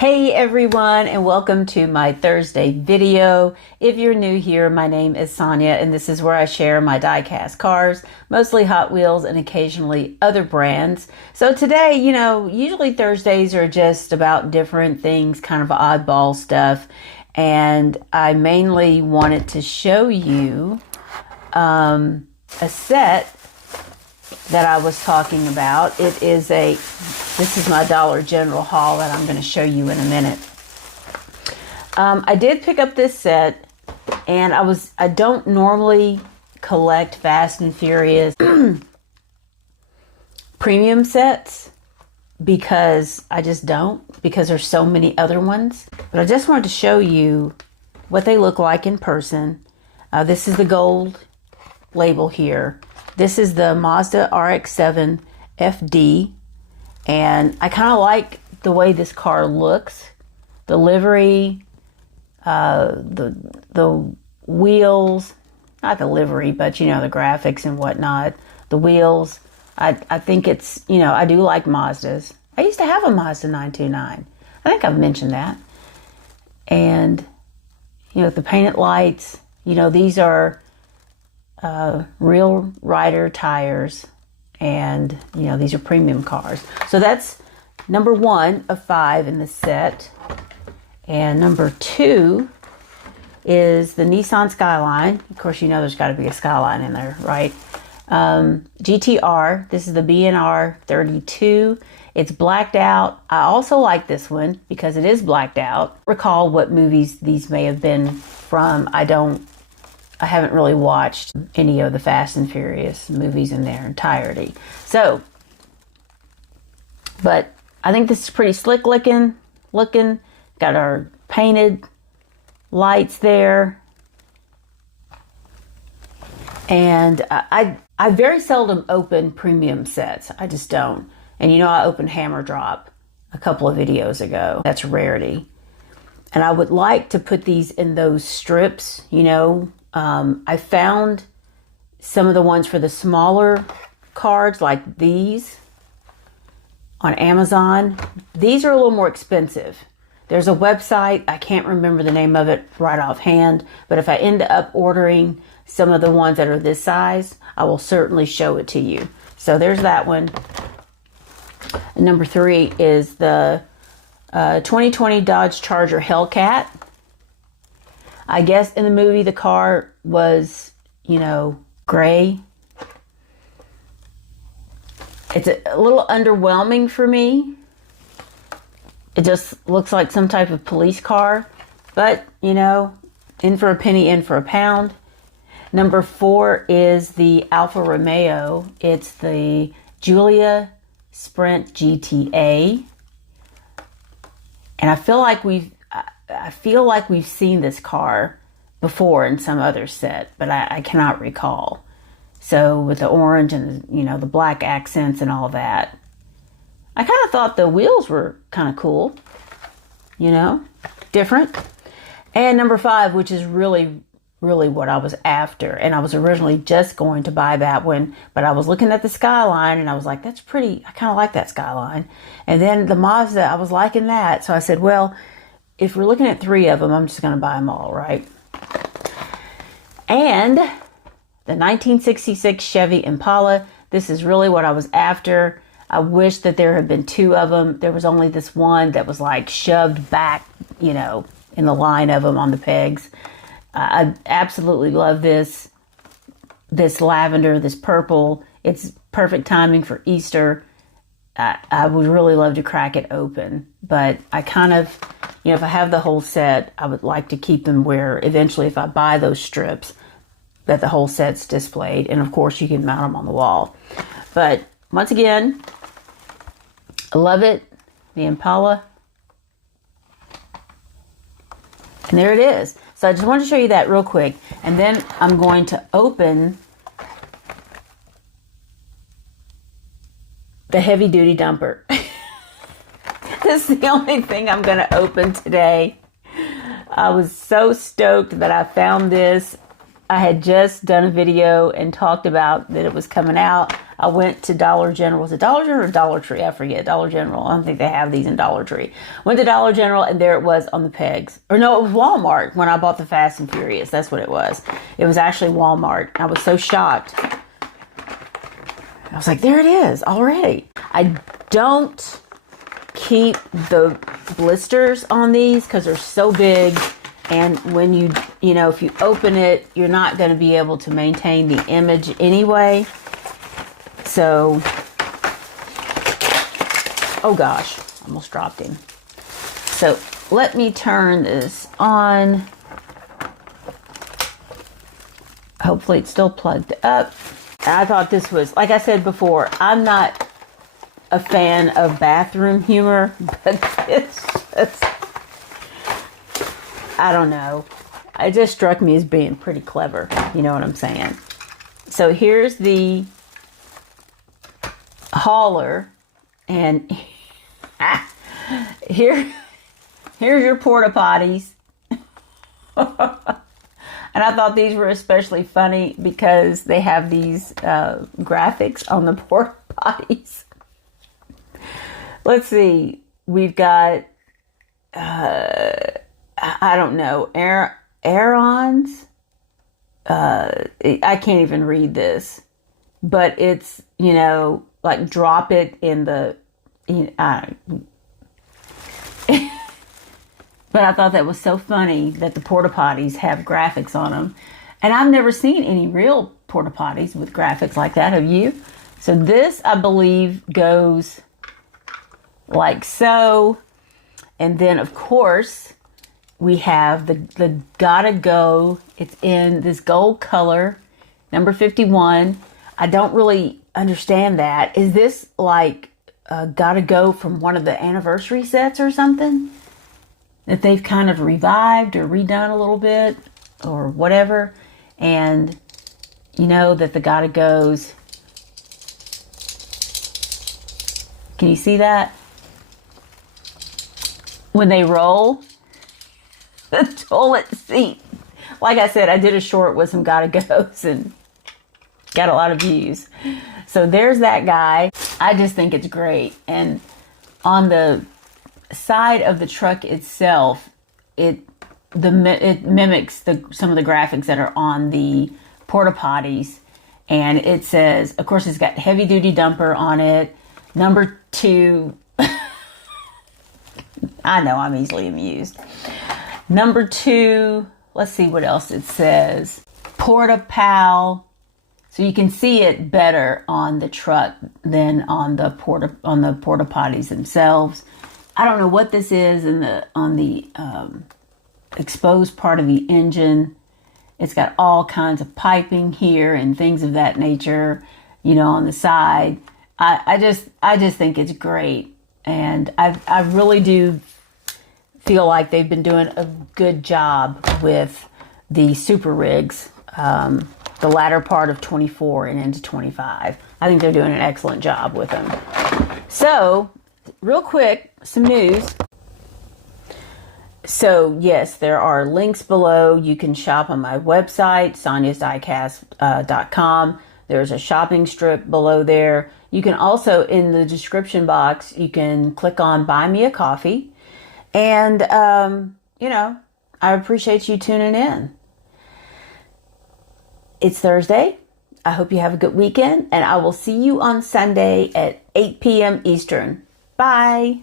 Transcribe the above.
Hey everyone, and welcome to my Thursday video. If you're new here, my name is Sonia, and this is where I share my Diecast cars, mostly Hot Wheels and occasionally other brands. So today, usually Thursdays are just about different things, kind of oddball stuff, and I mainly wanted to show you a set that I was talking about. This is my Dollar General haul that I'm going to show you in a minute. I did pick up this set, and I don't normally collect Fast and Furious premium sets because I just don't, because there's so many other ones. But I just wanted to show you what they look like in person. This is the gold label here. This is the Mazda RX-7 FD, and I kind of like the way this car looks. The livery, the wheels, not the livery, but the graphics and whatnot. The wheels, I think it's, I do like Mazdas. I used to have a Mazda 929. I think I've mentioned that. And, the painted lights, these are real rider tires, and these are premium cars. So that's number 1 of 5 in this set. And number 2 is the Nissan Skyline. Of course, there's got to be a Skyline in there, right? GTR. This is the BNR 32. It's blacked out. I also like this one because it is blacked out. Recall what movies these may have been from. I haven't really watched any of the Fast and Furious movies in their entirety. So, but I think this is pretty slick looking. Got our painted lights there. And I very seldom open premium sets. I just don't. And I opened Hammer Drop a couple of videos ago. That's a rarity. And I would like to put these in those strips, I found some of the ones for the smaller cards like these on Amazon. These are a little more expensive. There's a website, I can't remember the name of it right offhand, but if I end up ordering some of the ones that are this size, I will certainly show it to you. So there's that one. And number 3 is the 2020 Dodge Charger Hellcat. I guess in the movie the car was, gray. It's a little underwhelming for me. It just looks like some type of police car. But, in for a penny, in for a pound. Number 4 is the Alfa Romeo. It's the Giulia Sprint GTA. And I feel like we've seen this car before in some other set, but I cannot recall. So with the orange and the black accents and all that, I kind of thought the wheels were kind of cool, different. And number 5, which is really, really what I was after, and I was originally just going to buy that one, but I was looking at the Skyline and I was like, that's pretty. I kind of like that Skyline. And then the Mazda, I was liking that, so I said, well, if we're looking at 3 of them, I'm just going to buy them all, right? And the 1966 Chevy Impala, this is really what I was after. I wish that there had been 2 of them. There was only this one that was like shoved back, in the line of them on the pegs. I absolutely love this lavender, this purple. It's perfect timing for Easter. I would really love to crack it open, but I kind of, if I have the whole set, I would like to keep them where eventually if I buy those strips, that the whole set's displayed. And of course you can mount them on the wall. But once again, I love it. The Impala. And there it is. So I just wanted to show you that real quick. And then I'm going to open the heavy duty dumper. This is the only thing I'm going to open today. I was so stoked that I found this. I had just done a video and talked about that it was coming out. I went to Dollar General. Was it Dollar General or Dollar Tree? I forget. Dollar General. I don't think they have these in Dollar Tree. Went to Dollar General, and there it was on the pegs. Or no, it was Walmart when I bought the Fast and Furious. That's what it was. It was actually Walmart. I was so shocked. I was like, there it is already. I don't keep the blisters on these because they're so big. And when you know, if you open it, you're not going to be able to maintain the image anyway. So, oh gosh, almost dropped him. So let me turn this on. Hopefully it's still plugged up. And I thought this was, like I said before, I'm not a fan of bathroom humor, but this just, I don't know. It just struck me as being pretty clever. You know what I'm saying? So here's the hauler, and here's your porta potties. And I thought these were especially funny because they have these graphics on the porta potties. Let's see. We've got I don't know, Aarons. I can't even read this, but it's, you know, like drop it in the, but I thought that was so funny that the porta potties have graphics on them. And I've never seen any real porta potties with graphics like that. Have you? So this, I believe, goes like so. And then, of course, we have the Gotta Go. It's in this gold color, number 51. I don't really understand that. Is this like Gotta Go from one of the anniversary sets or something that they've kind of revived or redone a little bit or whatever? And you know that the Gotta Go's, can you see that? When they roll, the toilet seat. Like I said, I did a short with some Gotta Go's and got a lot of views. So there's that guy. I just think it's great. And on the side of the truck itself, it mimics some of the graphics that are on the porta potties. And it says, of course, it's got heavy duty dumper on it. Number 2. I know, I'm easily amused. Number 2, let's see what else it says. Porta Pal. So you can see it better on the truck than on the porta potties themselves. I don't know what this is on the exposed part of the engine. It's got all kinds of piping here and things of that nature, you know, on the side. I just think it's great. And I really do feel like they've been doing a good job with the super rigs, the latter part of 24 and into 25. I think they're doing an excellent job with them. So, real quick, some news. So, yes, there are links below. You can shop on my website, soniasdiecast.com. There's a shopping strip below there. You can also, in the description box, you can click on Buy Me a Coffee. And, you know, I appreciate you tuning in. It's Thursday. I hope you have a good weekend. And I will see you on Sunday at 8 p.m. Eastern. Bye.